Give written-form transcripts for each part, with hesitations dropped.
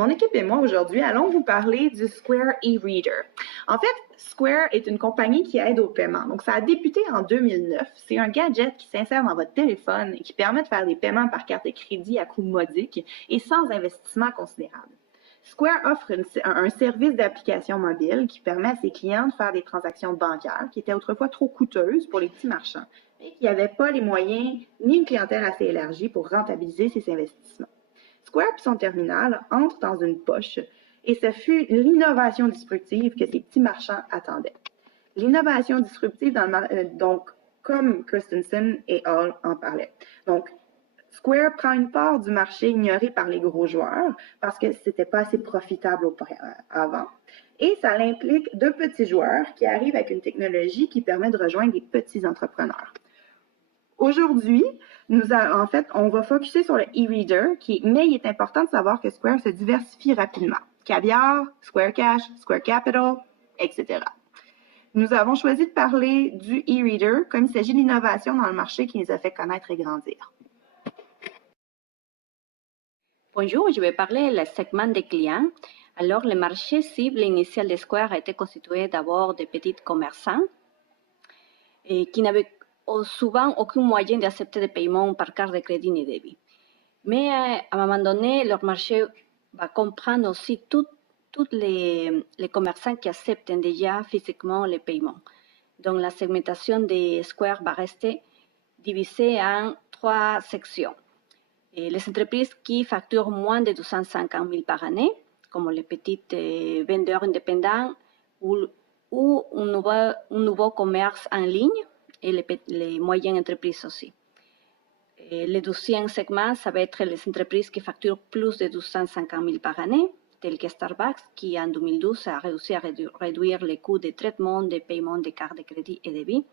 Mon équipe et moi aujourd'hui allons vous parler du Square e-Reader. En fait, Square est une compagnie qui aide au paiement. Donc, ça a débuté en 2009. C'est un gadget qui s'insère dans votre téléphone et qui permet de faire des paiements par carte de crédit à coût modique et sans investissement considérable. Square offre un service d'application mobile qui permet à ses clients de faire des transactions bancaires qui étaient autrefois trop coûteuses pour les petits marchands et qui n'avaient pas les moyens ni une clientèle assez élargie pour rentabiliser ces investissements. Square et son terminal entrent dans une poche et ce fut l'innovation disruptive que ces petits marchands attendaient. L'innovation disruptive, donc, comme Christensen et Hall en parlaient. Donc, Square prend une part du marché ignoré par les gros joueurs parce que c'était pas assez profitable avant. Et ça implique de petits joueurs qui arrivent avec une technologie qui permet de rejoindre des petits entrepreneurs. Aujourd'hui, en fait, on va focuser sur le e-reader, mais il est important de savoir que Square se diversifie rapidement. Caviar, Square Cash, Square Capital, etc. Nous avons choisi de parler du e-reader comme il s'agit d'innovation dans le marché qui nous a fait connaître et grandir. Bonjour, je vais parler du segment des clients. Alors, le marché cible initial de Square a été constitué d'abord de petits commerçants qui n'avaient souvent aucun moyen d'accepter des paiements par carte de crédit ni débit. Mais à un moment donné, leur marché va comprendre aussi tous les commerçants qui acceptent déjà physiquement les paiements. Donc, la segmentation de Square va rester divisée en 3 sections. Les entreprises qui facturent moins de 250 000 par année, comme les petits vendeurs indépendants ou un nouveau commerce en ligne, et les moyennes entreprises aussi. Le deuxième segment, ça va être les entreprises qui facturent plus de 250 000 par année, telles que Starbucks, qui en 2012 a réussi à réduire les coûts de traitement des paiements de cartes de crédit et débit.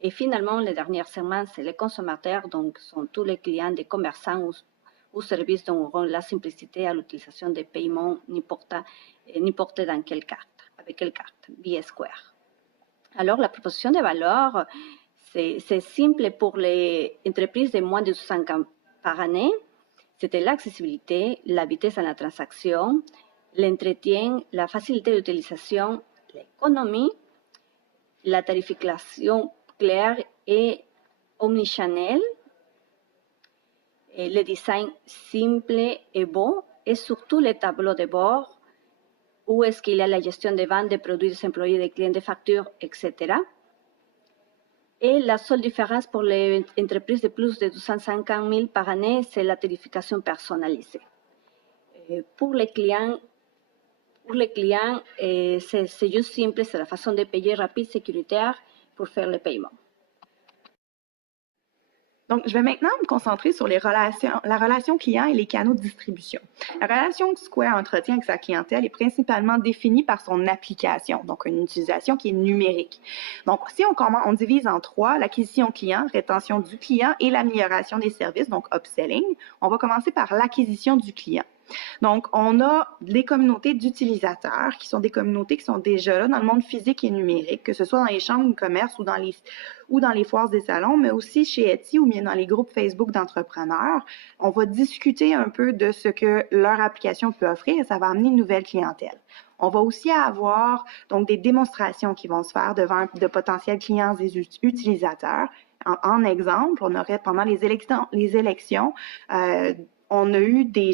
Et finalement, le dernier segment, c'est les consommateurs, donc sont tous les clients des commerçants ou services dont auront la simplicité à l'utilisation des paiements n'importe dans quelle carte, avec quelle carte, via Square. Alors, la proposition de valeur, c'est simple pour les entreprises de moins de 250 par année. C'était l'accessibilité, la vitesse dans la transaction, l'entretien, la facilité d'utilisation, l'économie, la tarification claire et omnichannel, le design simple et beau, et surtout les tableaux de bord, où est-ce qu'il y a la gestion des ventes des produits des employés, des clients, des factures, etc. Et la seule différence pour les entreprises de plus de 250 000 par année, c'est la tarification personnalisée. Pour les clients, c'est juste simple, c'est la façon de payer rapide, sécuritaire pour faire le paiement. Donc, je vais maintenant me concentrer sur la relation client et les canaux de distribution. La relation que Square entretient avec sa clientèle est principalement définie par son application, donc une utilisation qui est numérique. Donc, si on divise en 3, l'acquisition client, rétention du client et l'amélioration des services, donc upselling, on va commencer par l'acquisition du client. Donc, on a les communautés d'utilisateurs qui sont des communautés qui sont déjà là dans le monde physique et numérique, que ce soit dans les chambres de commerce ou dans les foires des salons, mais aussi chez Etsy ou bien dans les groupes Facebook d'entrepreneurs. On va discuter un peu de ce que leur application peut offrir et ça va amener une nouvelle clientèle. On va aussi avoir donc des démonstrations qui vont se faire devant de potentiels clients et utilisateurs. En exemple, on aurait pendant les élections on a eu des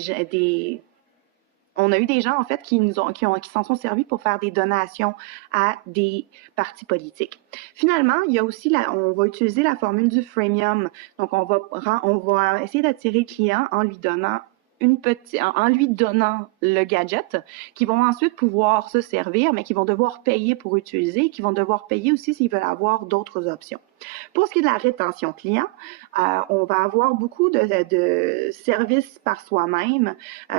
gens en fait qui s'en sont servis pour faire des donations à des partis politiques. Finalement, il y a aussi on va utiliser la formule du freemium. Donc on va essayer d'attirer le client en lui donnant le gadget, qui vont ensuite pouvoir se servir, mais qui vont devoir payer pour utiliser, qui vont devoir payer aussi s'ils veulent avoir d'autres options. Pour ce qui est de la rétention client, on va avoir beaucoup de services par soi-même.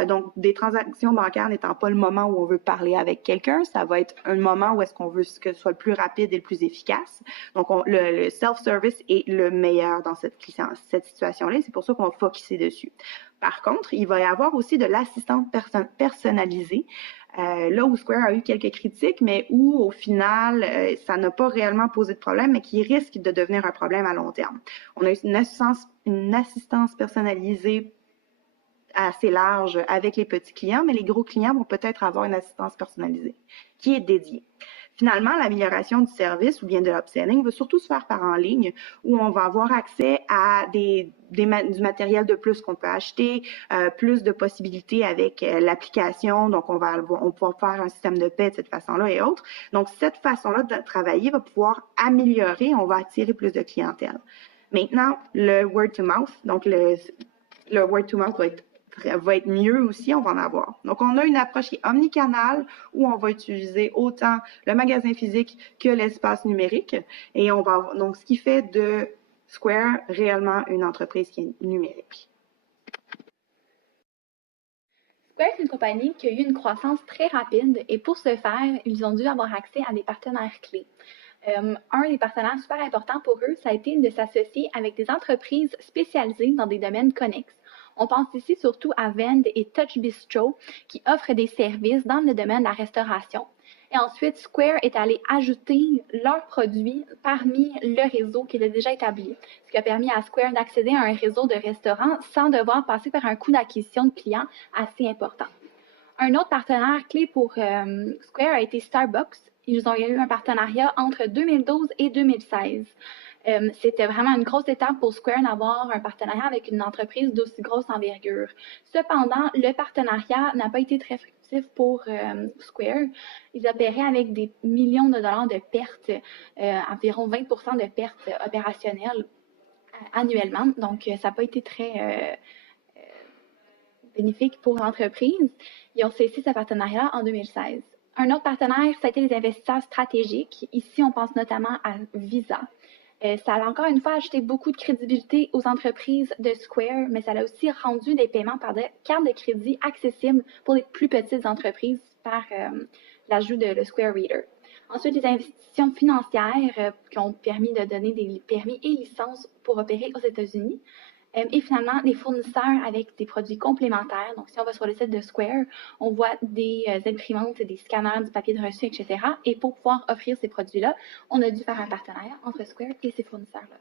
Donc, des transactions bancaires n'étant pas le moment où on veut parler avec quelqu'un, ça va être un moment où est-ce qu'on veut que ce soit le plus rapide et le plus efficace. Donc, le self-service est le meilleur dans cette situation-là. C'est pour ça qu'on va focuser dessus. Par contre, il va y avoir aussi de l'assistante personnalisée. Là où Square a eu quelques critiques, mais où au final, ça n'a pas réellement posé de problème, mais qui risque de devenir un problème à long terme. On a eu une assistance personnalisée assez large avec les petits clients, mais les gros clients vont peut-être avoir une assistance personnalisée qui est dédiée. Finalement, l'amélioration du service ou bien de l'upselling va surtout se faire par en ligne où on va avoir accès à du matériel de plus qu'on peut acheter, plus de possibilités avec l'application. Donc, on va pouvoir faire un système de paie de cette façon-là et autres. Donc, cette façon-là de travailler va pouvoir améliorer, on va attirer plus de clientèle. Maintenant, le word to mouth, donc le word to mouth va être mieux aussi, on va en avoir. Donc, on a une approche qui est omnicanale où on va utiliser autant le magasin physique que l'espace numérique. Et donc, ce qui fait de Square réellement une entreprise qui est numérique. Square est une compagnie qui a eu une croissance très rapide et pour ce faire, ils ont dû avoir accès à des partenaires clés. Un des partenaires super importants pour eux, ça a été de s'associer avec des entreprises spécialisées dans des domaines connexes. On pense ici surtout à Vend et Touch Bistro qui offrent des services dans le domaine de la restauration. Et ensuite, Square est allé ajouter leurs produits parmi le réseau qui était déjà établi, ce qui a permis à Square d'accéder à un réseau de restaurants sans devoir passer par un coût d'acquisition de clients assez important. Un autre partenaire clé pour Square a été Starbucks. Ils ont eu un partenariat entre 2012 et 2016. C'était vraiment une grosse étape pour Square d'avoir un partenariat avec une entreprise d'aussi grosse envergure. Cependant, le partenariat n'a pas été très fructif pour Square. Ils opéraient avec des millions de dollars de pertes, environ 20% de pertes opérationnelles annuellement. Donc, ça n'a pas été très bénéfique pour l'entreprise. Ils ont cessé ce partenariat en 2016. Un autre partenaire, ça a été les investisseurs stratégiques. Ici, on pense notamment à Visa. Ça a encore une fois ajouté beaucoup de crédibilité aux entreprises de Square, mais ça a aussi rendu des paiements par des cartes de crédit accessibles pour les plus petites entreprises par l'ajout de le Square Reader. Ensuite, les institutions financières qui ont permis de donner des permis et licences pour opérer aux États-Unis. Et finalement, des fournisseurs avec des produits complémentaires. Donc, si on va sur le site de Square, on voit des imprimantes, des scanners, du papier de reçu, etc. Et pour pouvoir offrir ces produits-là, on a dû faire un partenariat entre Square et ces fournisseurs-là.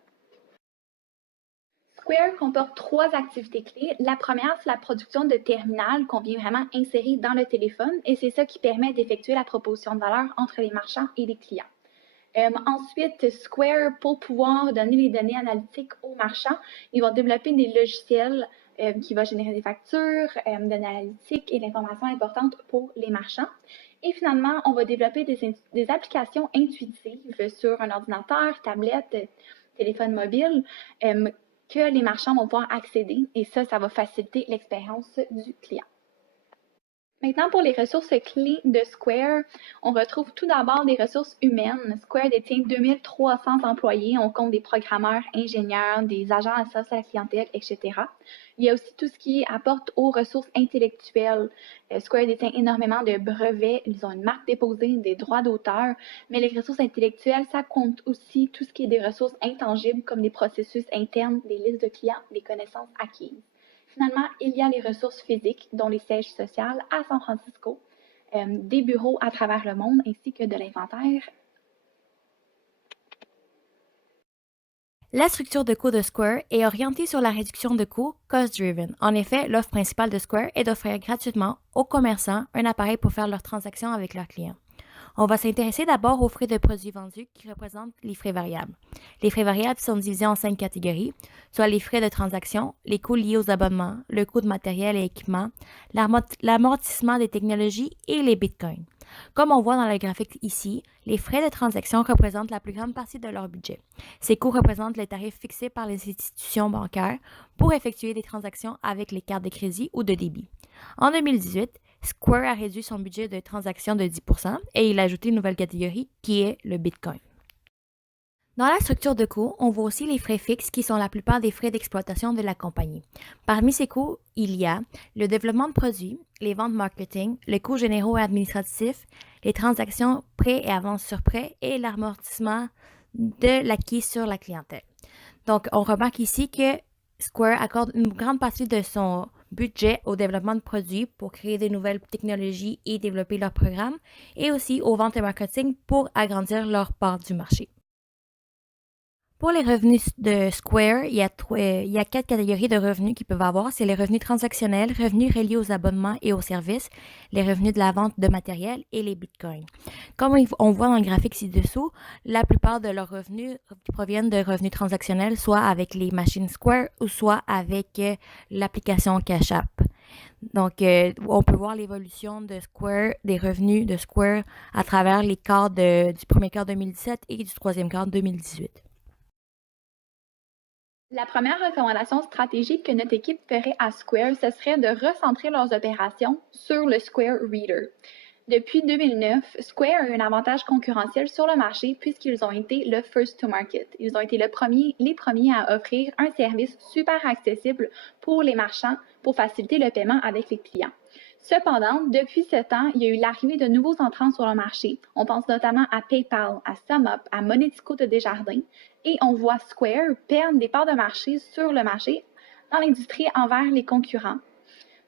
Square comporte 3 activités clés. La première, c'est la production de terminals qu'on vient vraiment insérer dans le téléphone et c'est ça qui permet d'effectuer la proposition de valeur entre les marchands et les clients. Ensuite, Square, pour pouvoir donner les données analytiques aux marchands, ils vont développer des logiciels qui vont générer des factures, données analytiques et l'information importante pour les marchands. Et finalement, on va développer des applications intuitives sur un ordinateur, tablette, téléphone mobile que les marchands vont pouvoir accéder et ça va faciliter l'expérience du client. Maintenant, pour les ressources clés de Square, on retrouve tout d'abord des ressources humaines. Square détient 2300 employés. On compte des programmeurs, ingénieurs, des agents à service à la clientèle, etc. Il y a aussi tout ce qui apporte aux ressources intellectuelles. Square détient énormément de brevets. Ils ont une marque déposée, des droits d'auteur. Mais les ressources intellectuelles, ça compte aussi tout ce qui est des ressources intangibles comme des processus internes, des listes de clients, des connaissances acquises. Finalement, il y a les ressources physiques, dont les sièges sociaux à San Francisco, des bureaux à travers le monde, ainsi que de l'inventaire. La structure de coûts de Square est orientée sur la réduction de coûts cost-driven. En effet, l'offre principale de Square est d'offrir gratuitement aux commerçants un appareil pour faire leurs transactions avec leurs clients. On va s'intéresser d'abord aux frais de produits vendus qui représentent les frais variables. Les frais variables sont divisés en 5 catégories, soit les frais de transaction, les coûts liés aux abonnements, le coût de matériel et équipement, l'amortissement des technologies et les bitcoins. Comme on voit dans le graphique ici, les frais de transaction représentent la plus grande partie de leur budget. Ces coûts représentent les tarifs fixés par les institutions bancaires pour effectuer des transactions avec les cartes de crédit ou de débit. En 2018, Square a réduit son budget de transaction de 10% et il a ajouté une nouvelle catégorie qui est le Bitcoin. Dans la structure de coûts, on voit aussi les frais fixes qui sont la plupart des frais d'exploitation de la compagnie. Parmi ces coûts, il y a le développement de produits, les ventes marketing, les coûts généraux et administratifs, les transactions prêts et avances sur prêt et l'amortissement de l'acquis sur la clientèle. Donc, on remarque ici que Square accorde une grande partie de son budget au développement de produits pour créer de nouvelles technologies et développer leurs programmes, et aussi aux ventes et marketing pour agrandir leur part du marché. Pour les revenus de Square, il y a 4 catégories de revenus qu'ils peuvent avoir. C'est les revenus transactionnels, revenus reliés aux abonnements et aux services, les revenus de la vente de matériel et les bitcoins. Comme on voit dans le graphique ci-dessous, la plupart de leurs revenus proviennent de revenus transactionnels, soit avec les machines Square ou soit avec l'application Cash App. Donc, on peut voir l'évolution de Square, des revenus de Square à travers les quarts du premier quart 2017 et du troisième quart 2018. La première recommandation stratégique que notre équipe ferait à Square, ce serait de recentrer leurs opérations sur le Square Reader. Depuis 2009, Square a eu un avantage concurrentiel sur le marché puisqu'ils ont été le first to market. Ils ont été les premiers à offrir un service super accessible pour les marchands pour faciliter le paiement avec les clients. Cependant, depuis ce temps, il y a eu l'arrivée de nouveaux entrants sur le marché. On pense notamment à PayPal, à SumUp, à Monetico de Desjardins, et on voit Square perdre des parts de marché sur le marché dans l'industrie envers les concurrents.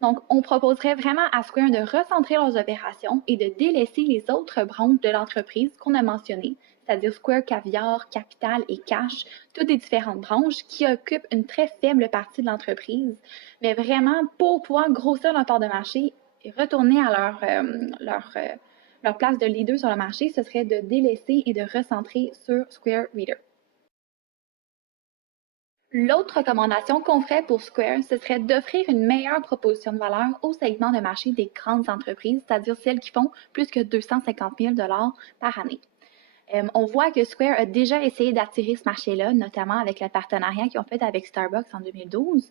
Donc, on proposerait vraiment à Square de recentrer leurs opérations et de délaisser les autres branches de l'entreprise qu'on a mentionnées, c'est-à-dire Square Caviar, Capital et Cash, toutes les différentes branches qui occupent une très faible partie de l'entreprise, mais vraiment pour pouvoir grossir leur part de marché et retourner à leur place de leader sur le marché, ce serait de délaisser et de recentrer sur Square Reader. L'autre recommandation qu'on ferait pour Square, ce serait d'offrir une meilleure proposition de valeur au segment de marché des grandes entreprises, c'est-à-dire celles qui font plus que 250 000 $ par année. On voit que Square a déjà essayé d'attirer ce marché-là, notamment avec le partenariat qu'ils ont fait avec Starbucks en 2012.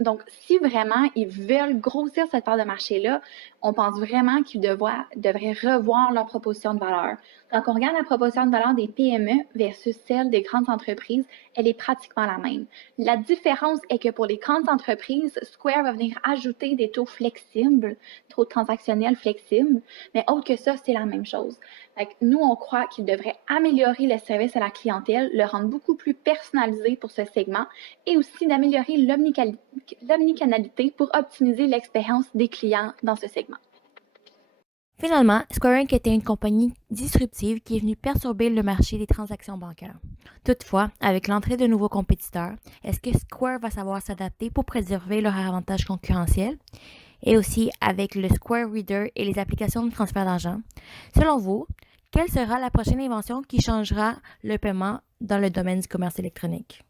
Donc, si vraiment ils veulent grossir cette part de marché-là, on pense vraiment qu'ils devraient revoir leur proposition de valeur. Quand on regarde la proposition de valeur des PME versus celle des grandes entreprises, elle est pratiquement la même. La différence est que pour les grandes entreprises, Square va venir ajouter des taux flexibles, taux transactionnels flexibles, mais autre que ça, c'est la même chose. Nous, on croit qu'ils devraient améliorer le service à la clientèle, le rendre beaucoup plus personnalisé pour ce segment et aussi d'améliorer l'omnicanalité pour optimiser l'expérience des clients dans ce segment. Finalement, Square Inc. était une compagnie disruptive qui est venue perturber le marché des transactions bancaires. Toutefois, avec l'entrée de nouveaux compétiteurs, est-ce que Square va savoir s'adapter pour préserver leur avantage concurrentiel? Et aussi avec le Square Reader et les applications de transfert d'argent. Selon vous, quelle sera la prochaine invention qui changera le paiement dans le domaine du commerce électronique?